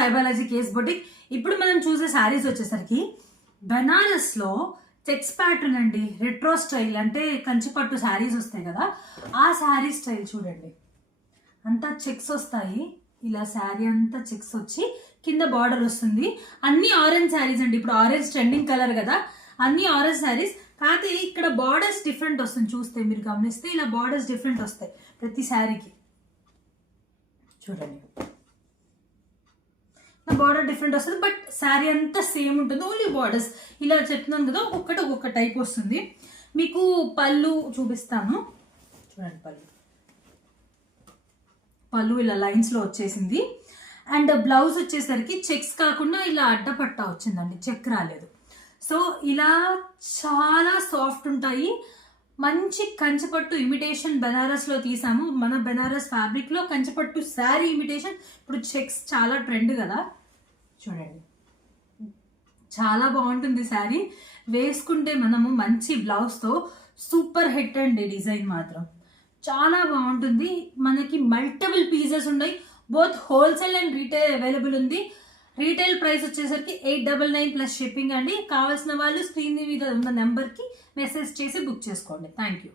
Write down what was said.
Sai Balaji case boutique. ఇప్పుడు మనం చూసే శారీస్ వచ్చేసరికి బెనారస్లో చెక్స్ ప్యాటర్న్ అండి, రెట్రో స్టైల్, అంటే కంచిపట్టు శారీస్ వస్తాయి కదా, ఆ శారీ స్టైల్ చూడండి. అంతా చెక్స్ వస్తాయి, ఇలా శారీ అంతా చెక్స్ వచ్చి కింద బార్డర్ వస్తుంది. అన్ని ఆరెంజ్ శారీస్ అండి, ఇప్పుడు ఆరెంజ్ ట్రెండింగ్ కలర్ కదా, అన్ని ఆరెంజ్ శారీస్. కాకపోతే ఇక్కడ బార్డర్స్ డిఫరెంట్ వస్తుంది, చూస్తే మీరు గమనిస్తే ఇలా బార్డర్స్ డిఫరెంట్ వస్తాయి ప్రతి శారీకి. చూడండి బార్డర్ డిఫరెంట్ వస్తుంది, బట్ శారీ అంతా సేమ్ ఉంటుంది, ఓన్లీ బార్డర్స్ ఇలా చెప్తున్నాను కదా, ఒక్కొక్క టైప్ వస్తుంది. మీకు పళ్ళు చూపిస్తాను, చూడండి. పళ్ళు ఇలా లైన్స్లో వచ్చేసింది. అండ్ బ్లౌజ్ వచ్చేసరికి చెక్స్ కాకుండా ఇలా అడ్డపట్టా వచ్చిందండి, చెక్ రాలేదు. సో ఇలా చాలా సాఫ్ట్ ఉంటాయి. మంచి కంచిపట్టు ఇమిటేషన్ బెనారస్లో తీసాము. మన బెనారస్ ఫ్యాబ్రిక్లో కంచిపట్టు శారీ ఇమిటేషన్. ఇప్పుడు చెక్స్ చాలా ట్రెండ్ కదా, చూడండి చాలా బాగుంటుంది శారీ. వేసుకుంటే మనము మంచి బ్లౌజ్తో సూపర్ హిట్ అండి. డిజైన్ మాత్రం చాలా బాగుంటుంది. మనకి మల్టిపుల్ పీసెస్ ఉన్నాయి, both wholesale and retail available ఉంది. రీటైల్ ప్రైస్ వచ్చేసరికి 899 ప్లస్ షిప్పింగ్ అండి. కావాల్సిన వాళ్ళు స్క్రీన్ మీద ఉన్న నెంబర్కి మెసేజ్ చేసి బుక్ చేసుకోండి. Thank you.